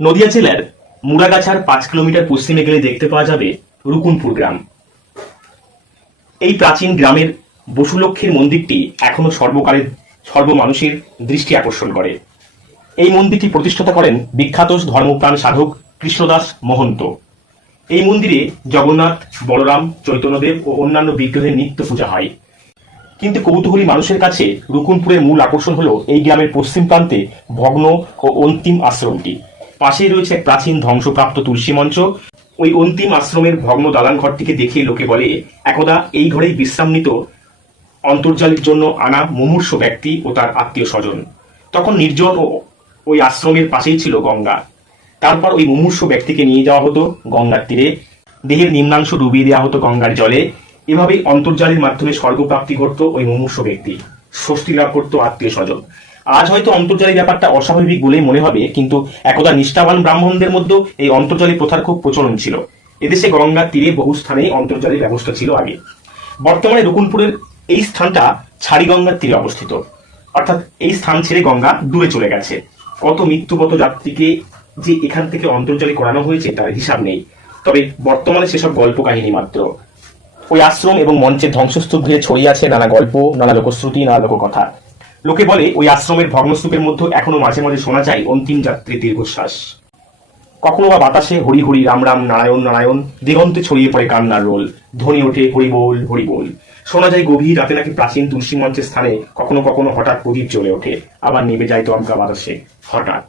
নদিয়া জেলার মুরাগাছার পাঁচ কিলোমিটার পশ্চিমে গেলে দেখতে পাওয়া যাবে রুকুনপুর গ্রাম। এই প্রাচীন গ্রামের বসুলক্ষ্মীর মন্দিরটি এখনও সর্বকালের, সর্বমানুষের দৃষ্টি আকর্ষণ করে। এই মন্দিরটি প্রতিষ্ঠাতা করেন বিখ্যাত ধর্মপ্রাণ সাধক কৃষ্ণদাস মহন্ত। এই মন্দিরে জগন্নাথ, বলরাম, চৈতন্যদেব ও অন্যান্য বিগ্রহের নিত্য পূজা হয়। কিন্তু কৌতূহলী মানুষের কাছে রুকুনপুরের মূল আকর্ষণ হলো এই গ্রামের পশ্চিম প্রান্তে ভগ্ন ও অন্তিম আশ্রমটি। পাশেই রয়েছে এক প্রাচীন ধ্বংসপ্রাপ্ত তুলসী মঞ্চ। ওই অন্তিম আশ্রমের ভগ্ন দালান ঘরটিকে দেখে লোকে বলে, একদা এই ঘরেই বিশ্রাম নিত অন্তর্জালের জন্য আনা মুমূর্ষ ব্যক্তি ও তার আত্মীয় স্বজন তখন নির্জন ও ওই আশ্রমের পাশেই ছিল গঙ্গা। তারপর ওই মুমূর্ষ ব্যক্তিকে নিয়ে যাওয়া হতো গঙ্গার তীরে। দেহের নিম্নাংশ ডুবিয়ে দেওয়া হতো গঙ্গার জলে। এভাবেই অন্তর্জালের মাধ্যমে স্বর্গপ্রাপ্তি ঘটত ওই মুমূর্ষ ব্যক্তি। স্বস্তি লাভ করত আত্মীয় স্বজন আজ হয়তো অন্তর্জালের ব্যাপারটা অস্বাভাবিক বলেই মনে হবে, কিন্তু একদা নিষ্ঠাবান ব্রাহ্মণদের মধ্যে এই অন্তর্জালী প্রথার খুব প্রচলন ছিল। এদেশে গঙ্গার তীরে বহু স্থানেই অন্তর্জালের ব্যবস্থা ছিল আগে। বর্তমানে রকুনপুরের এই স্থানটা ছাড়িগঙ্গার তীরে অবস্থিত। অর্থাৎ এই স্থান ছেড়ে গঙ্গা দূরে চলে গেছে। কত মৃত্যুগত যাত্রীকে যে এখান থেকে অন্তর্জালী করানো হয়েছে তার হিসাব নেই। তবে বর্তমানে সেসব গল্প কাহিনী মাত্র। ওই আশ্রম এবং মঞ্চের ধ্বংসস্তূপ ঘিরে ছড়িয়ে আছে নানা গল্প, নানা লোকশ্রুতি, নানা লোককথা। লোকে বলে, ওই আশ্রমের ভগ্নস্তূপের মধ্যে এখনও মাঝে মাঝে শোনা যায় অন্তিম যাত্রী দীর্ঘশ্বাস। কখনো বা বাতাসে হরি হরি রাম রাম নারায়ণ নারায়ণ, দিগন্তে ছড়িয়ে পড়ে কান্নার রোল। ধ্বনি ওঠে হরিবোল হরিবোল হরি বল। শোনা যায় গভীর রাতে নাকি প্রাচীন তুলসী মঞ্চের স্থানে কখনো কখনো হঠাৎ প্রদীপ জ্বলে ওঠে। আবার নেমে যায় তো দমকা বাতাসে, হঠাৎ।